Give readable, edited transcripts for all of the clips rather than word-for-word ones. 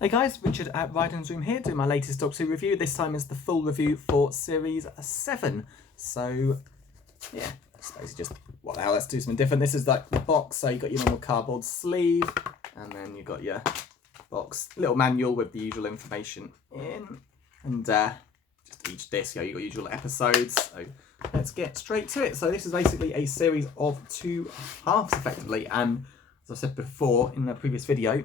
Hey guys, Richard at Ride Zoom here, doing my latest Doctor Who review. This time is the full review for Series 7. So, yeah, I suppose just, what the hell, let's do something different. This is like the box, so you've got your normal cardboard sleeve, and then you've got your box, little manual with the usual information in, and just each disc, you've got usual episodes. So, let's get straight to it. So this is basically a series of 2 halves, effectively, and as I said before in the previous video,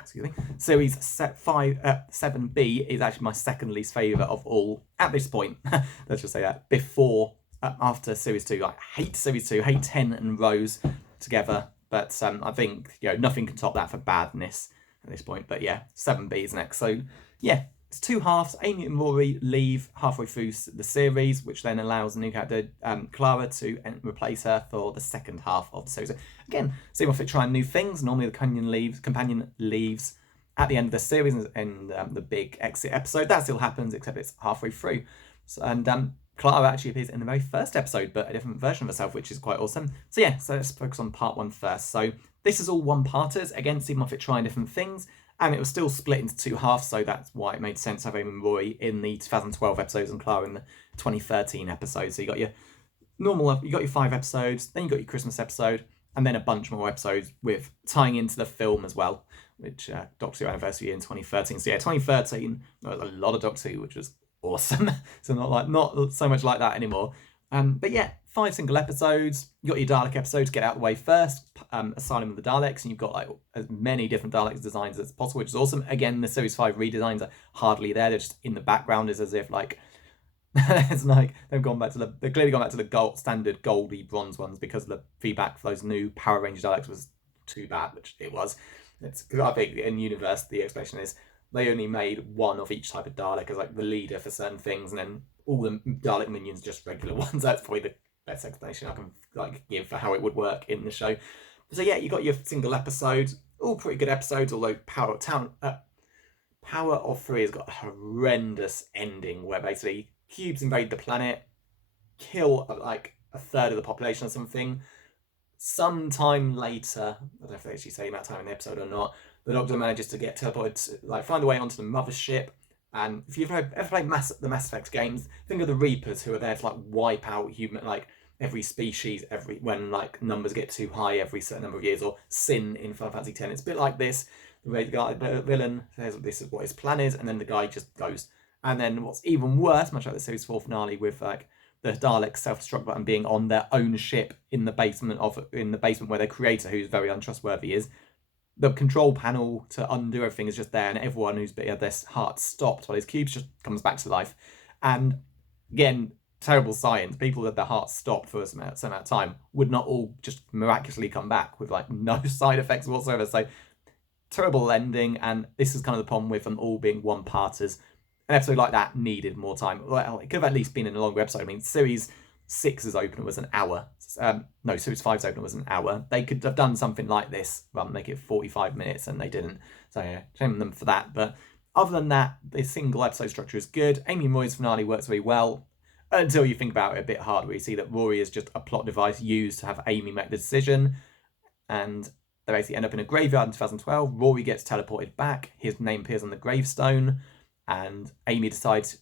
excuse me, series 7B is actually my second least favourite of all at this point. Let's just say that. After series 2, I hate series 2, hate 10 and Rose together, but I think nothing can top that for badness at this point. But yeah, 7B is next. So yeah, it's 2 halves. Amy and Rory leave halfway through the series, which then allows the new character Clara to replace her for the second half of the series. Again, see if it trying new things. Normally the companion leaves at the end of the series and the big exit episode. That still happens, except it's halfway through. So, and Clara actually appears in the very first episode, but a different version of herself, which is quite awesome. So yeah, so let's focus on part 1 first. So this is all one-parters. Again, see Moffat trying different things. And it was still split into 2 halves, so that's why it made sense to have Amy and Rory in the 2012 episodes and Clara in the 2013 episodes. So you got your you got your 5 episodes, then you got your Christmas episode, and then a bunch more episodes with tying into the film as well, which Doctor Who anniversary in 2013. So yeah, 2013, there was a lot of Doctor Who, which was awesome. So not so much like that anymore. But yeah, 5 single episodes. You got your Dalek episodes, get out of the way first. Asylum of the Daleks, and you've got like as many different Daleks designs as possible, which is awesome. Again, the Series 5 redesigns are hardly there; they're just in the background. It's as if like it's like they've clearly gone back to the standard goldy bronze ones because the feedback for those new Power Ranger Daleks was too bad, which it was. It's because I think in universe the explanation is they only made one of each type of Dalek as like the leader for certain things, and then all the Dalek minions just regular ones. That's probably the best explanation I can like give for how it would work in the show. So yeah, you got your single episodes, all pretty good episodes. Although Power of 3 has got a horrendous ending where basically cubes invade the planet, kill like a third of the population or something. Sometime later, I don't know if they actually say that time in the episode or not, the Doctor manages to get teleported, like find a way onto the mothership. And if you've ever played the Mass Effect games, think of the Reapers who are there to like wipe out every species when like numbers get too high every certain number of years, or Sin in Final Fantasy X. It's a bit like this. The villain says this is what his plan is, and then the guy just goes. And then what's even worse, much like the series 4 finale, with like the Dalek self-destruct button being on their own ship in the basement where their creator, who's very untrustworthy, is. The control panel to undo everything is just there, and everyone who's had their heart stopped while his cubes just comes back to life. And again, terrible science. People that their hearts stopped for a certain amount of time would not all just miraculously come back with like no side effects whatsoever. So terrible ending, and this is kind of the problem with them all being one-parters. An episode like that needed more time. Well, it could have at least been in a longer episode. I mean, Series 6's opener was an hour. Series 5's opener was an hour. They could have done something like this, make it 45 minutes, and they didn't. So yeah, shame on them for that. But other than that, the single episode structure is good. Amy and Rory's finale works very well, until you think about it a bit hard, where you see that Rory is just a plot device used to have Amy make the decision, and they basically end up in a graveyard in 2012. Rory gets teleported back. His name appears on the gravestone, and Amy decides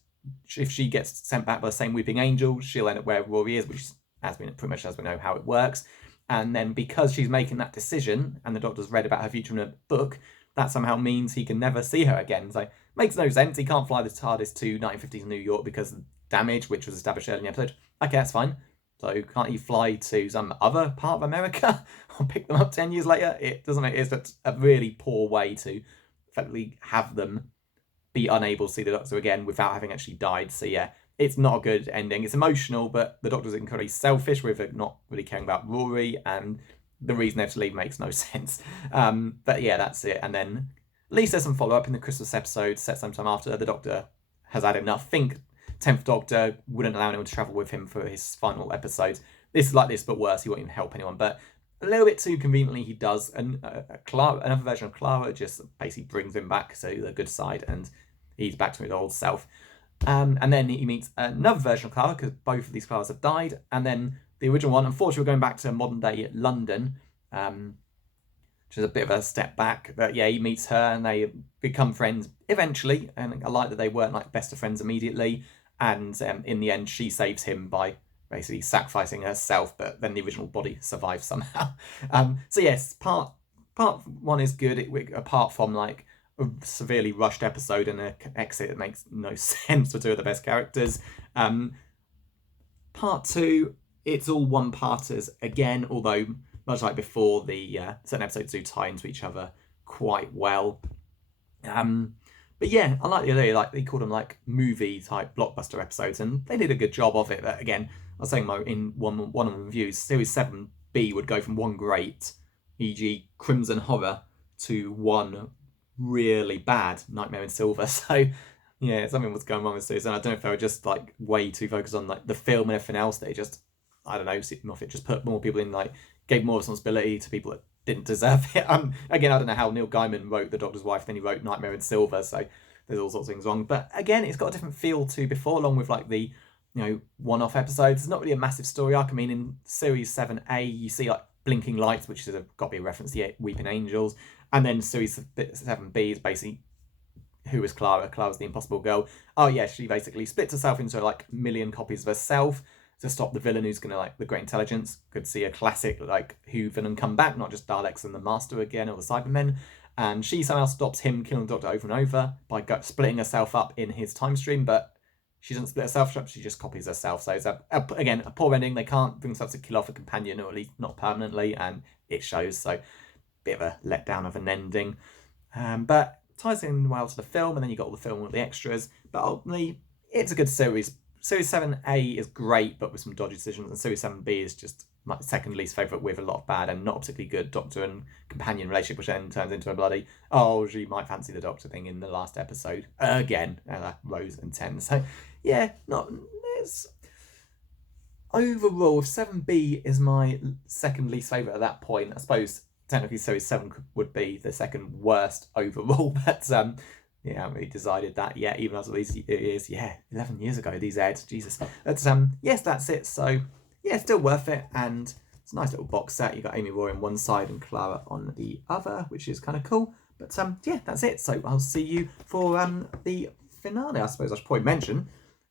if she gets sent back by the same Weeping Angel, she'll end up where Rory is, which pretty much as we know how it works. And then because she's making that decision, and the Doctor's read about her future in a book, that somehow means he can never see her again. So it makes no sense. He can't fly the TARDIS to 1950s New York because of damage, which was established earlier in the episode. Okay, that's fine. So can't he fly to some other part of America or pick them up 10 years later? It doesn't make it. It's a really poor way to effectively have them be unable to see the Doctor again without having actually died. So yeah, it's not a good ending. It's emotional, but the Doctor's incredibly selfish with it not really caring about Rory, and the reason they have to leave makes no sense. But yeah, that's it. And then at least there's some follow-up in the Christmas episode set sometime after the Doctor has had enough. Think 10th Doctor wouldn't allow anyone to travel with him for his final episode. This is like this, but worse. He won't even help anyone. But a little bit too conveniently, he does. And another version of Clara just basically brings him back to the good side, and he's back to his old self. And then he meets another version of Clara, because both of these Claras have died. And then the original one, unfortunately, we're going back to modern day London. which is a bit of a step back. But yeah, he meets her and they become friends eventually. And I like that they weren't like best of friends immediately. And in the end, she saves him by basically sacrificing herself, but then the original body survives somehow. So yes, part one is good. Apart from like a severely rushed episode and an exit that makes no sense for two of the best characters. Part two, it's all one-parters again, although much like before, the certain episodes do tie into each other quite well. But yeah, I like the idea. Like they called them like movie type blockbuster episodes, and they did a good job of it. But again, I was saying in one of the reviews, Series 7B would go from one great, e.g., Crimson Horror, to one really bad Nightmare in Silver. So yeah, something was going wrong with Series, and I don't know if they were just like way too focused on like the film and everything else. They just, I don't know, Moffat just put more people in, like gave more responsibility to people that didn't deserve it. Again, I don't know how Neil Gaiman wrote The Doctor's Wife, then he wrote Nightmare in Silver, so there's all sorts of things wrong. But again, it's got a different feel to before, along with like the one-off episodes. It's not really a massive story arc. I mean, in Series 7A, you see like Blinking Lights, which is got to be a reference to Weeping Angels, and then Series 7B is basically who is Clara? Clara's the Impossible Girl. Oh yeah, she basically splits herself into like a million copies of herself to stop the villain who's gonna like the Great Intelligence. Could see a classic like Who villain come back, not just Daleks and the Master again or the Cybermen. And she somehow stops him killing the Doctor over and over by splitting herself up in his time stream, but she doesn't split herself up, she just copies herself. So it's again a poor ending. They can't bring themselves to kill off a companion, or at least not permanently, and it shows. So bit of a letdown of an ending. But ties in well to the film, and then you got all the film with the extras. But ultimately, it's a good series. Series 7A is great, but with some dodgy decisions, and Series 7B is just my second least favourite, with a lot of bad and not a particularly good Doctor and companion relationship, which then turns into a bloody, oh, she might fancy the Doctor thing in the last episode. Again, Rose and 10. So, yeah, it's... Overall, if 7B is my second least favourite at that point, I suppose technically Series 7 would be the second worst overall, but yeah, I haven't really decided that yet, even as these years, 11 years ago these aired, Jesus. But yes, that's it. So yeah, still worth it, and it's a nice little box set. You got Amy Roy on one side and Clara on the other, which is kind of cool. But yeah, that's it. So I'll see you for the finale. I suppose I should probably mention, in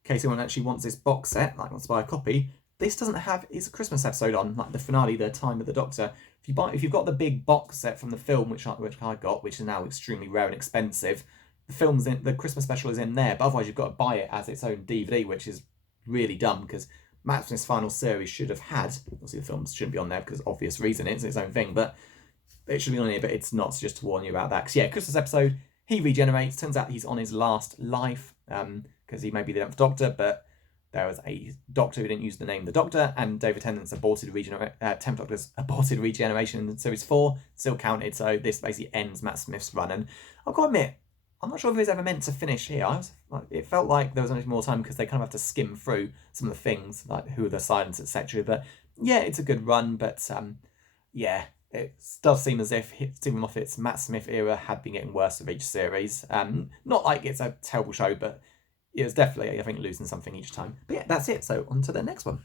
case anyone actually wants this box set, like wants to buy a copy, this doesn't have, it's a Christmas episode on, like the finale, the Time of the Doctor. If you've got the big box set from the film, which I got, which is now extremely rare and expensive, the Christmas special is in there, but otherwise you've got to buy it as its own DVD, which is really dumb, because Matt Smith's final series should have had, obviously the films shouldn't be on there because obvious reason, it's its own thing, but it should be on here, but it's not, so just to warn you about that. Because yeah, Christmas episode, he regenerates, turns out he's on his last life, because he may be the 11th Doctor, but there was a Doctor who didn't use the name the Doctor, and David Tennant's 10th Doctor's aborted regeneration in Series 4 still counted, so this basically ends Matt Smith's run. And I've got to admit, I'm not sure if it was ever meant to finish here. It felt like there was only more time because they kind of have to skim through some of the things, like who are the silents, etc. But yeah, it's a good run, but yeah, it does seem as if Stephen Moffat's Matt Smith era had been getting worse with each series. Not like it's a terrible show, but it was definitely, I think, losing something each time. But yeah, that's it. So on to the next one.